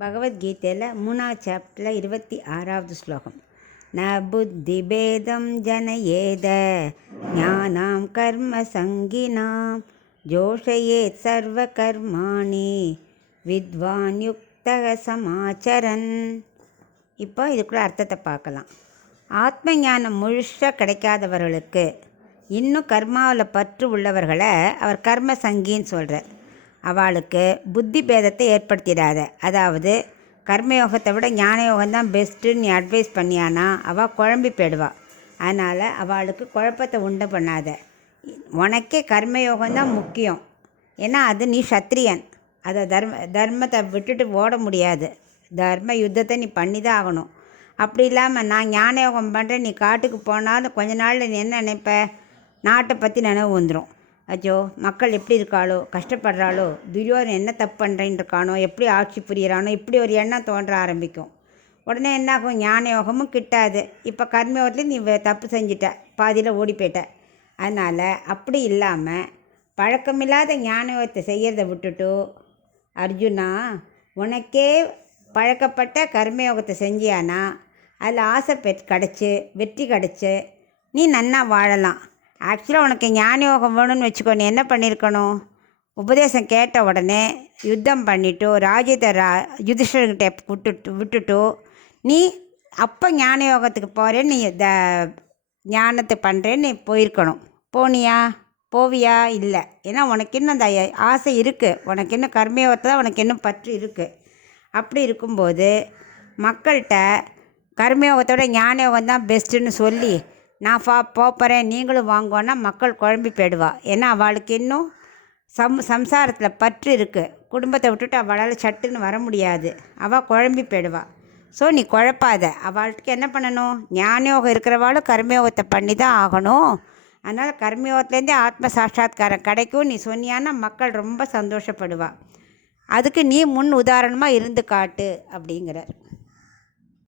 பகவத்கீதையில் 3வது சாப்டரில் 26வது ஸ்லோகம். ந புத்தி பேதம் ஜனயேத ஞானாம் கர்ம சங்கினாம் ஜோஷயேத் சர்வ கர்மாணி வித்வான் யுக்தக சமாச்சரன். இப்போ இதுக்குள்ள அர்த்தத்தை பார்க்கலாம். ஆத்ம ஞானம் முழுசாக கிடைக்காதவர்களுக்கு, இன்னும் கர்மாவில் பற்று உள்ளவர்களை அவர் கர்ம சங்கின்னு சொல்கிறார். அவளுக்கு புத்தி பேதத்தை ஏற்படுத்திடாத. அதாவது கர்மயோகத்தை விட ஞான யோகம்தான் பெஸ்ட்டுன்னு நீ அட்வைஸ் பண்ணியானா அவள் குழம்பி போயிடுவாள். அதனால் அவளுக்கு குழப்பத்தை உண்டு பண்ணாத. உனக்கே கர்மயோகம்தான் முக்கியம். ஏன்னா அது நீ சத்திரியன். அதை தர்மத்தை விட்டுட்டு ஓட முடியாது. தர்ம யுத்தத்தை நீ பண்ணி தான் ஆகணும். அப்படி இல்லாமல் நான் ஞான யோகம் பண்ணுறேன், நீ காட்டுக்கு போனாலும் கொஞ்ச நாளில் நீ என்ன நினைப்ப? நாட்டை பற்றி நினைவு வந்துடும். அச்சோ, மக்கள் எப்படி இருக்காளோ, கஷ்டப்படுறாளோ, துரியோதனன் என்ன தப்பு பண்ணுறேன்னு இருக்கானோ, எப்படி ஆட்சி புரியிறானோ, இப்படி ஒரு எண்ணம் தோன்ற ஆரம்பிக்கும். உடனே என்னாகும்? ஞான யோகமும் கிட்டாது. இப்போ கர்மயோகத்தில் நீ தப்பு செஞ்சிட்ட, பாதியில் ஓடி போயிட்ட. அதனால் அப்படி இல்லாமல் பழக்கமில்லாத ஞான யோகத்தை செய்கிறத விட்டுட்டு, அர்ஜுனா, உனக்கே பழக்கப்பட்ட கர்மயோகத்தை செஞ்சியானா அதில் ஆசை கிடச்சி வெற்றி கிடச்சி நீ நன்னா வாழலாம். ஆக்சுவலாக உனக்கு ஞான யோகம் வேணும்னு வச்சுக்கோ. நீ என்ன பண்ணியிருக்கணும்? உபதேசம் கேட்ட உடனே யுத்தம் பண்ணிவிட்டு ராஜ்யத்தை யுதிஷ்டர்கிட்ட விட்டுட்டு நீ அப்போ ஞான யோகத்துக்கு போகிறேன்னு நீ ஞானத்தை பண்ணுறேன்னு நீ போயிருக்கணும். போனியா? போவியா? இல்லை. ஏன்னா உனக்கு இன்னும் அந்த ஆசை இருக்குது. உனக்கு இன்னும் கர்மயோகத்தை தான் உனக்கு இன்னும் பற்று இருக்குது. அப்படி இருக்கும்போது மக்கள்கிட்ட கர்மயோகத்தோட ஞான யோகம் தான் பெஸ்ட்டுன்னு சொல்லி நான் போகிறேன் நீங்களும் வாங்குவோன்னா மக்கள் குழம்பி போயிடுவா. ஏன்னா அவளுக்கு இன்னும் சம்சாரத்தில் பற்று இருக்குது. குடும்பத்தை விட்டுட்டு அவளால் சட்டுன்னு வர முடியாது. அவள் குழம்பி போயிடுவா. ஸோ நீ குழப்பாத. அவளுக்கு என்ன பண்ணணும்? ஞானயோகம் இருக்கிறவாளும் கர்மயோகத்தை பண்ணி தான் ஆகணும். அதனால் கர்மயோகத்துலேருந்தே ஆத்ம சாட்சாத்காரம் கிடைக்கும் நீ சொன்னியான்னா மக்கள் ரொம்ப சந்தோஷப்படுவா. அதுக்கு நீ முன் உதாரணமாக இருந்து காட்டு அப்படிங்கிறார்.